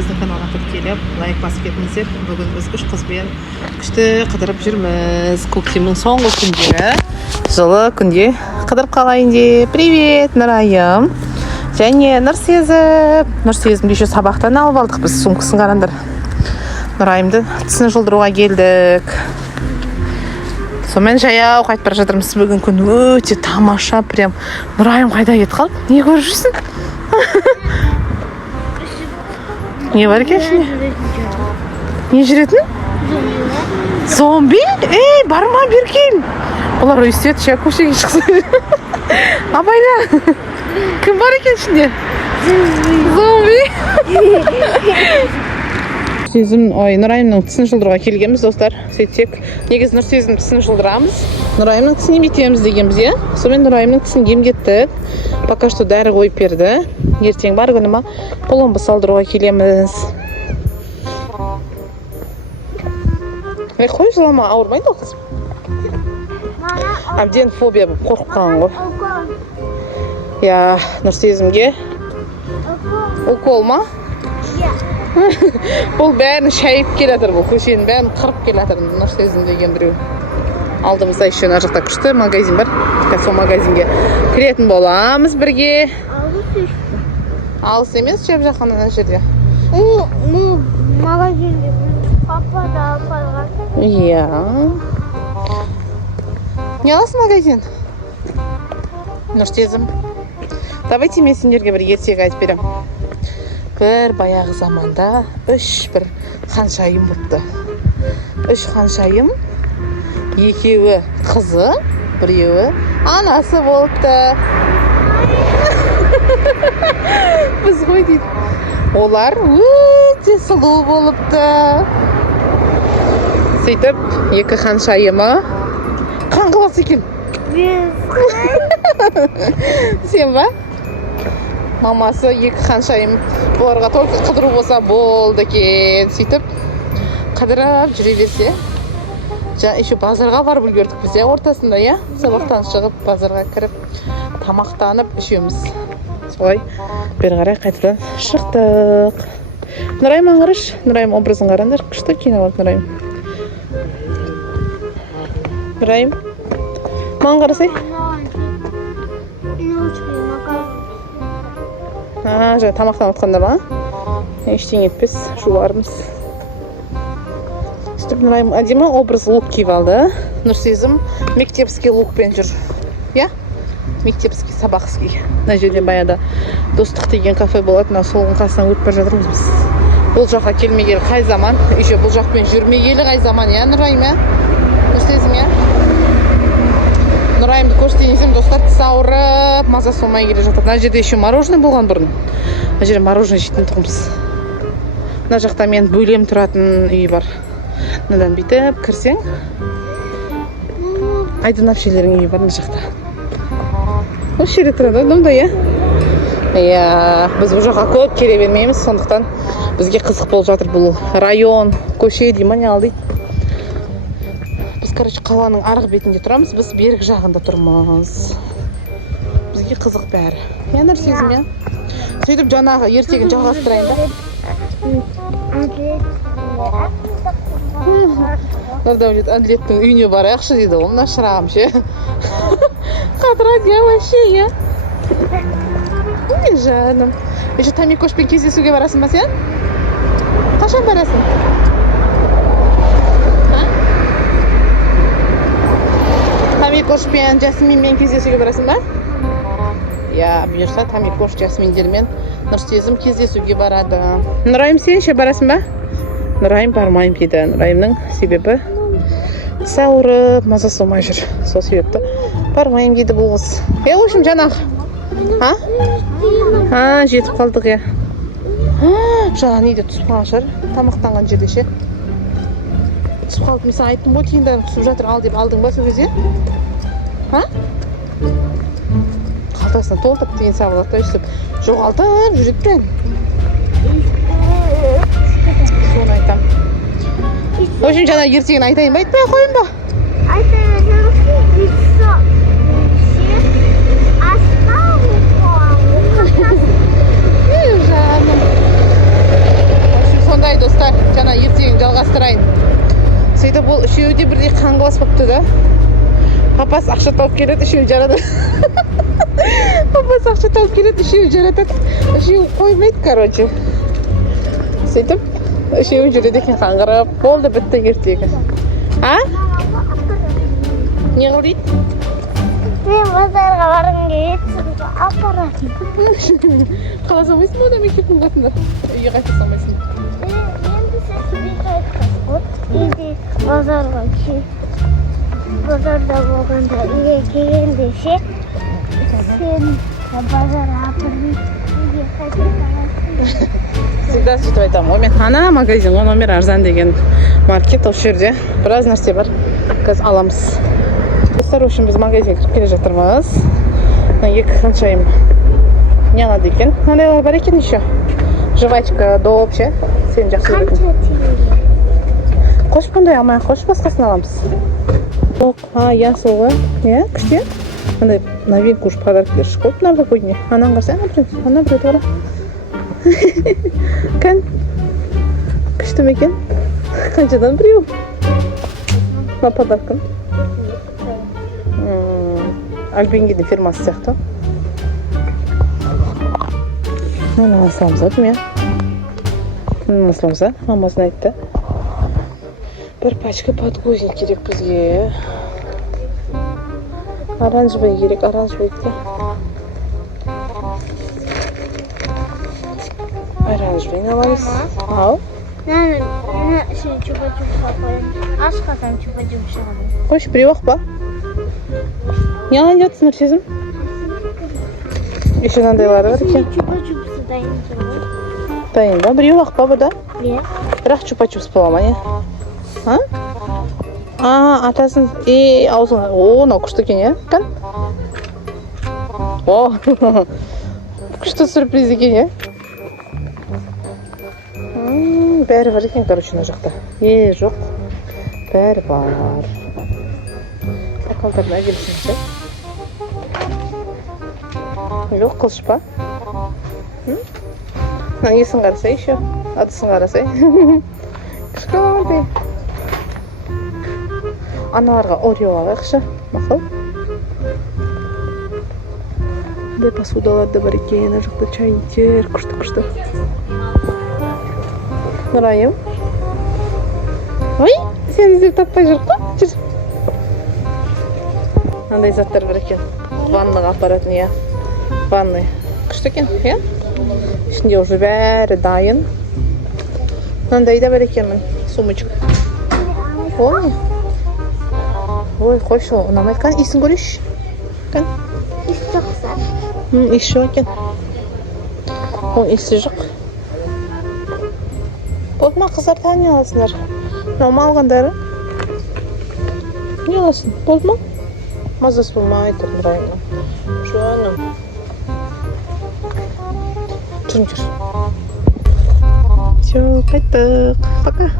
біздің каналға тіркеліп лайк басып кетіңіздер. Бүгін біз 3 қызбен күшті қыдырып жүрміз. Көктемнің соңғы күндері, жылы күнде қыдырып қалайын деп. Привет, Нұрайым және Нұрсезім. Нұрсезімді еще сабақтан алып алдық біз, сумкасын қараңдар. Нұрайымды тісін жұлдыруға келдік. Сонымен жаяу қайтып бара жатырмыз. Бүгін күн өте тамаша, прям. Нұрайым қайда кетіп қалды? Не көріп жүрсің? Не бар екен ішінде? Не жүретін? Зомби? Ей, барма, бер кел. Олар өйстеді, көшеге шықса. Абайда. Кім бар екен ішінде? Зомби. Нұрайымның тісін жұлдыруға келгенбіз, достар. Сөйтсек, негіз Нұрсезімнің тісін жұлдырамыз. Нұрайымның тісін емдетеміз дегенбіз, е? Сонымен Нұрайымның тісін емдеттік. Пока что дәрі қойып берді. Ертең бар күні пломба салдыруға келеміз. Қой жылама, ауырмайды ол қыз. Әбден фобия болып қорқып қалған ғой. Я Нұрсезімге укол ма? Бұл бәрін шайып келатыр, бұл көшенің бәрін қырып келатыр. Нұрсезім деген біреу. Алдымызда еще ана жақта күшті магазин бар. Сол магазинге кіретін боламыз бірге. Алыс емес, жеп жақын ана жерде. Магазинде папа да апалған. Иә. Не аласың магазин? Нұрсезім. Давайте мен сендерге бір ертегі айтып берем. Бір баяғы заманда бір ханшайым болыпты. 3 ханшайым, екеуі қызы, біреуі анасы болыпты. Біз ғой дейді. Олар өте сұлу болыпты. Сөйтіп, 2 ханшайымы қаңғылас екен. Сен ба? Мамасы 2 ханшайым бұларға только қыдыру болса болды екен. Сөйтіп, қыдырып жүре берсе, еще базарға барып үлгердік біз, ортасында, сабақтан шығып, базарға кіріп, тамақтанып үшеміз. Солай, бері қарай қайтадан шықтық. Нұрайым аңғырыш, Нұрайым образын қараңдар, күшті кино болды Нұрайым. Нұрайым, маған қарасай. Жаңа тамақтан отқанда ба? Ештең етпес, жуармыз. Сөйтіп Нұрайым әдемі образ лук киіп алды. Нұрсезім мектепский лукпен жүр. Мектепский, сабақский. Мына жерде баяда достық деген кафе болады. Солғын қасынан өтіп бара жатырмыз біз. Бұл жаққа келмегелі қай заман? Еще бұл жақпен жүрмегелі қай заман, Нұрайым, Нұрсезім, Нұрайымды көрсетейін, достар, тіс ауырып, маза солмай келе жатыр. Мына жерде еще мороженое болған бұрын. Мына жерде мороженое жейтін тұғымыз. Мына жақта мен бөлем тұратын үй бар. Мынадан бүйтіп кірсең, Айдын әпшелердің үйі бар мына жақта. Осы жерде тұрады, мұнда, біз бұл жаққа көп келе бермейміз, сондықтан бізге қызық болып жатыр бұл район, көше дейма не алды. Біз, қаланың арғы бетінде тұрамыз, біз берік жағында тұрмыз. Бізге қызық бәрі. Нұрсезім, сөйтіп жаңағы ертегін жалғастырайын да. Нұрдаулет Әділеттің үйіне барайықшы дейді ғой, мына шырағым ше. Қатырады, вообще, Ой, жаным. Еще Тамикошпен кездесуге барасың ба сен? Қашан барасың? Тамикошпен, Жасминмен кездесуге барасың ба? Бұйырса Тамикош, Жасминдермен Нұрсезім кездесуге барады. Нұрайым, сен ше барасың ба? Нұрайым бармайым дейді. Нұрайымның себебі сауырып, маза солмай жүр. Сол себепті бармайым дейді бұл қыз. В общем, жаңағы. Жетіп қалдық, Жаңа неде түсіп қалған шығар? Тамақтанған жерде ше. Түсіп қалдық, мен саған айттым ғой, тиындарын түсіп жатыр, ал деп алдың ба сол кезде? Қалтасына толтырып деген сабылады, өстіп жоғалтып жүреді екен. Соны айтам. В общем, жаңа ертегін айтайын ба, айтпай қойын ба? таныстырайын. Сөйтіп ол үшеуі де бірдей қаңғылас болыпты да. Папасы ақша тауып келеді, үшеуі жарады. Папасы ақша тауып келеді, үшеуі жаратады. Үшеуі қоймайды, короче. Сөйтіп, үшеуі жүреді екен қаңғырып. Болды, бітті ертегі. А? Не қыл дейді? Мен базарға барғым келеді, апаратын. Қала салмайсың ба одан мектептің қатында? Үйге қайта салмайсың. Енді сен үйге айтқыз. Енді базарға базарда болғанда үйге келгенде сен базарға апармай үйге қайта саласың. Всегда сөйтіп айтамын. Ой, мен ана магазин, ғой номер арзан деген маркет, осы жерде біраз нәрсе бар. Қазір аламыз. Достар, үшін біз магазинге кіріп келе жатырмыз. Екі ханшайым не алады екен? Қандайлар бар екен еще? Жвачка, доп, ше? Сен жақсы көретін. Қанша теңге? Қош бұндай алмай, қош басқасын аламыз. Ясыл ғой. Иә, күште. Андай новинку уж подарок беріш қойып новогодний. Анан қарса, ана біреу тұра. Кән? Күшті ме екен? Қаншадан біреу? Ма подаркын? Альбингидің фирмасы сияқты. Мына асыламыз ады мен. Мына асыламыз ады, мамасын айтты. Бір пачка подгузник керек бізге. Оранжевый керек, оранжевый-ді. Оранжевый аламыз. Ау? Мына сен чупа-чупсқа қоямын. Аш қасам чупа-чупс шығады. Қойшы, біреу ақ па? Не алайын жатсыңдар сезім? Еще мынандайлары бар екен. Чупа-чупсы дайын тұр ғой. Дайын ба? Біреу ақ па бұда? Иә. Бірақ чупа-чупс бола ма, не? А? Атасын, аузыңа. Мынау күшті екен, е? Кән? Күшті сюрприз екен, е? Бәрі бар екен, короче, мына жақта. Жоқ. Бәрі бар. Бақалдарын әгелсін, ше? Жоқ, қылыш па? Есін қарасай, еще. Атысын қарасай. Кішкентай. Аналарға Орео алайықшы. Мақыл. Бұндай посудалар да бар екен, ана жақта чайниктер, күшті. Нұрайым. Ой, сен іздеп таппай жүр қой. Жүр. Мынандай заттар бар екен. Ваннаға апаратын, иә. Ванный. Күшті екен, иә? Ішінде уже бәрі дайын. Мынандай да бар екен, сумочка. Ой, қойшы, ұнамайды. Кән, исін көрейші. Кән. Ис жоқса. Ис жоқ екен. Ол исі жоқ. Болды ма, қыздар, не аласыңдар? Мынау ма алғандары? Не аласың? Болды ма? Мазасы болмайды, Нұрайымның. Жуаным. Жүр. Все, қайттық. Пока.